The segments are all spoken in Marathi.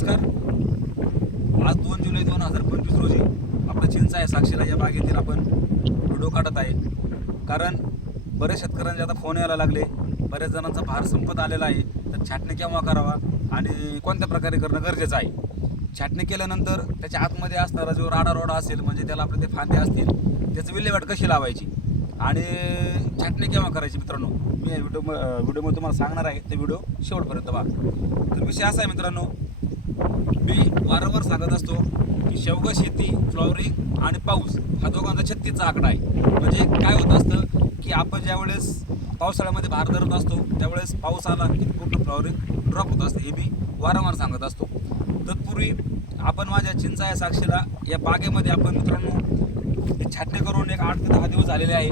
नमस्कार. आज दोन जुलै दोन हजार पंचवीस रोजी आपलं चिंच आहे साक्षीला या बागेतील आपण व्हिडिओ काढत आहे. कारण बऱ्याच शेतकऱ्यांचे आता फोन यायला लागले. बऱ्याच जणांचा भार संपत आलेला आहे. तर छाटणी केव्हा करावा आणि कोणत्या प्रकारे करणं गरजेचं आहे? छाटणी केल्यानंतर त्याच्या आतमध्ये असणारा जो राडा रोडा असेल म्हणजे त्याला आपले ते फांदे असतील त्याचं विल्हेवाट कशी लावायची? आणि छाटणी केव्हा करायची मित्रांनो? मी व्हिडिओ व्हिडिओमध्ये तुम्हाला सांगणार आहे. ते व्हिडिओ शेवटपर्यंत बघा तर विषय असा आहे मित्रांनो मी वारंवार सांगत असतो की शेवगा शेती फ्लॉवरिंग आणि पाऊस हा दोघांचा छत्तीसचा आकडा आहे. म्हणजे काय होत असतं की आपण ज्यावेळेस पावसाळ्यामध्ये भार धरत असतो त्यावेळेस पाऊस आला की पूर्ण फ्लॉवरिंग ड्रॉप होत असते. हे मी वारंवार सांगत असतो. तत्पूर्वी आपण माझ्या चिंचा या साक्षीला या बागेमध्ये आपण मित्रांनो हे छाटणी करून एक आठ ते दहा दिवस झालेले आहे.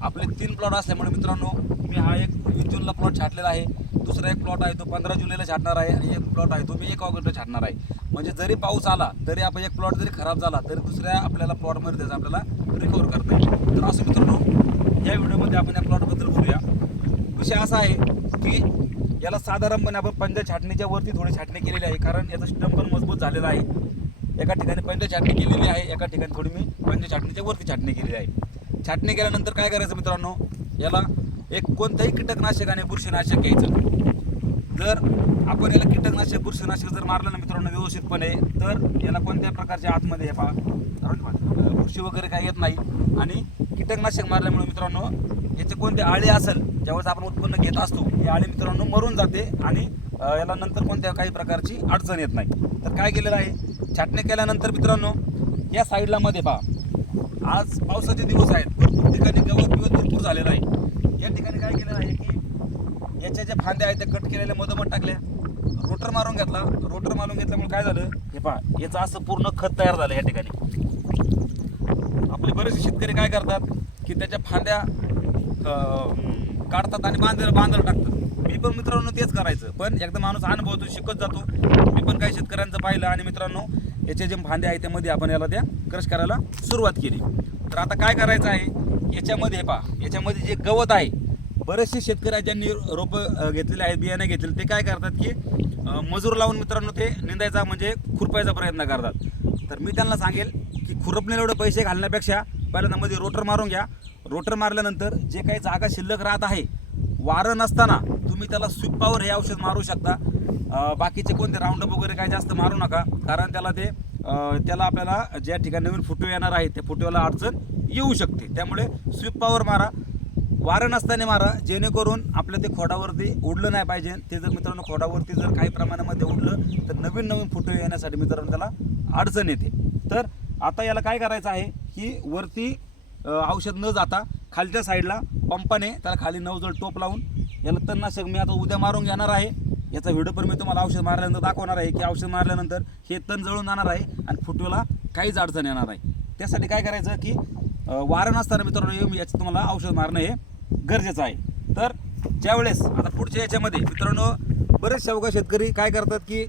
आपले तीन प्लॉट असल्यामुळे मित्रांनो मी हा एक वीस प्लॉट छाटलेला आहे. दुसरा एक प्लॉट आहे तो पंधरा जुलैला छाटणार आहे आणि एक प्लॉट आहे तो मी एक ऑगस्टला छाटणार आहे. म्हणजे जरी पाऊस आला तरी आपण एक प्लॉट जरी खराब झाला तरी दुसऱ्या आपल्याला प्लॉटमध्ये त्याचा आपल्याला रिकवर करता येईल. तर असं मित्रांनो या व्हिडिओमध्ये आपण या प्लॉटबद्दल बोलूया. विषय असा आहे की याला साधारणपणे आपण पंजा छाटणीच्या वरती थोडी छाटणी केलेली आहे कारण याचा स्टंप पण मजबूत झालेला आहे. एका ठिकाणी पंजा छाटणी केलेली आहे एका ठिकाणी थोडी मी पंजा छाटणीच्या वरती छाटणी केलेली आहे. छाटणी केल्यानंतर काय करायचं मित्रांनो याला एक कोणतंही कीटकनाशक आणि बुरशीनाशक घ्यायचं. जर आपण याला कीटकनाशक बुरशीनाशक जर मारलं ना मित्रांनो व्यवस्थितपणे तर याला कोणत्या प्रकारच्या आतमध्ये हे पहा. बुरशी वगैरे काही येत नाही. आणि कीटकनाशक मारल्यामुळे मित्रांनो याचे कोणते आळे असेल ज्यावेळेस आपण उत्पन्न घेत असतो हे आळे मित्रांनो मरून जाते आणि याला नंतर कोणत्या काही प्रकारची अडचण येत नाही. तर काय केलेलं आहे? छाटणी केल्यानंतर मित्रांनो या साईडला मध्ये पहा. आज पावसाचे दिवस आहेत. भरपूर ठिकाणी गवत बिवत भरपूर झालेलं आहे. या ठिकाणी काय केलेलं आहे की याच्या ज्या फांद्या आहेत त्या कट केलेल्या मधोमध टाकल्या. रोटर मारून घेतला. रोटर मारून घेतल्यामुळे काय झालं? हे पहा याचं असं पूर्ण खत तयार झालं या ठिकाणी. आपले बरेचसे शेतकरी काय करतात की त्याच्या फांद्या काढतात आणि बांधर बांधर टाकतात. मी पण मित्रांनो तेच करायचं. पण एकदा माणूस अनुभवतो शिकत जातो. मी पण काही शेतकऱ्यांचं पाहिलं आणि मित्रांनो याचे जे फांदे आहेत त्यामध्ये आपण याला त्या क्रश करायला सुरुवात केली. तर आता काय करायचं आहे? याच्यामध्ये हे पहा याच्यामध्ये जे गवत आहे बरेचसे शेतकरी ज्यांनी रोपं घेतलेले आहेत बियाणे घेतलेले ते काय करतात की मजूर लावून मित्रांनो ते निंदायचा म्हणजे खुरपायचा प्रयत्न करतात. तर मी त्यांना सांगेल की खुरपणे एवढे पैसे घालण्यापेक्षा पहिल्यांदा मध्ये रोटर मारून घ्या. रोटर मारल्यानंतर जे काही जागा शिल्लक राहत आहे वारं नसताना तुम्ही त्याला स्वीप पावर हे औषध मारू शकता. बाकीचे कोणते राऊंडअप वगैरे काय जास्त मारू नका कारण त्याला ते त्याला आपल्याला ज्या ठिकाणी नवीन फुटवे येणार आहे त्या फुटव्याला अडचण येऊ शकते. त्यामुळे स्वीप पावर मारा. वारं नसताना मारा जेणेकरून आपल्या ते खोडावरती उडलं नाही पाहिजे. ते जर मित्रांनो खोडावरती जर काही प्रमाणामध्ये उडलं तर नवीन नवीन फुटवे येण्यासाठी मित्रांनो त्याला अडचण येते. तर आता याला काय करायचं आहे की वरती औषध न जाता खालच्या साईडला पंपाने त्याला खाली नवजळ टोप लावून याला तणनाशक मी आता उद्या मारून घेणार आहे. याचा व्हिडिओ पण मी तुम्हाला औषध मारल्यानंतर दाखवणार आहे की औषध मारल्यानंतर हे तण जळून जाणार आहे आणि फुटवेला काहीच अडचण येणार आहे त्यासाठी काय करायचं की वारं नसताना मित्रांनो हे- याचं तुम्हाला औषध मारणं हे गरजेचं आहे. तर ज्यावेळेस आता पुढच्या याच्यामध्ये मित्रांनो बरेच शेवगा शेतकरी काय करतात की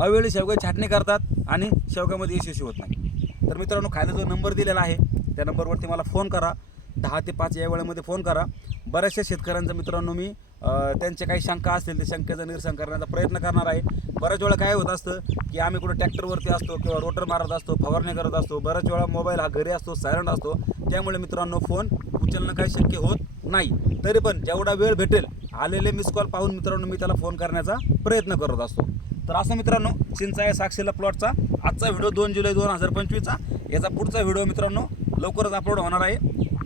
अवेळी शेवगा छाटणी करतात आणि शेवगामध्ये यशस्वी होत नाही. तर मित्रांनो खाली जो नंबर दिलेला आहे त्या नंबरवरती मला फोन करा. दहा ते पाच या वेळेमध्ये फोन करा. बऱ्याचशा शेतकऱ्यांचा मित्रांनो मी त्यांच्या त्यांचे काही शंका असतील ते शंकेचं निरसन करण्याचा प्रयत्न करणार आहे. बऱ्याच वेळा काय होत असतं की आम्ही कुठं ट्रॅक्टरवरती असतो किंवा रोटर मारत असतो फवारणी करत असतो. बऱ्याच वेळा मोबाईल हा घरी असतो सायरंट असतो. त्यामुळे मित्रांनो फोन उचलणं काही शक्य होत नाही. तरी पण जेवढा वेळ भेटेल आलेले मिस कॉल पाहून मित्रांनो मी त्याला फोन करण्याचा प्रयत्न करत असतो. तर असं मित्रांनो चिंचा या साक्षीला प्लॉटचा आजचा व्हिडिओ दोन जुलै दोन हजार पंचवीसचा याचा पुढचा व्हिडिओ मित्रांनो लवकरच अपलोड होणार आहे.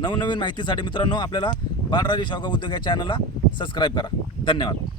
नवनवीन माहितीसाठी मित्रांनो आपल्याला बालराजे शौका उद्योग या चॅनलला सबस्क्राईब करा. धन्यवाद.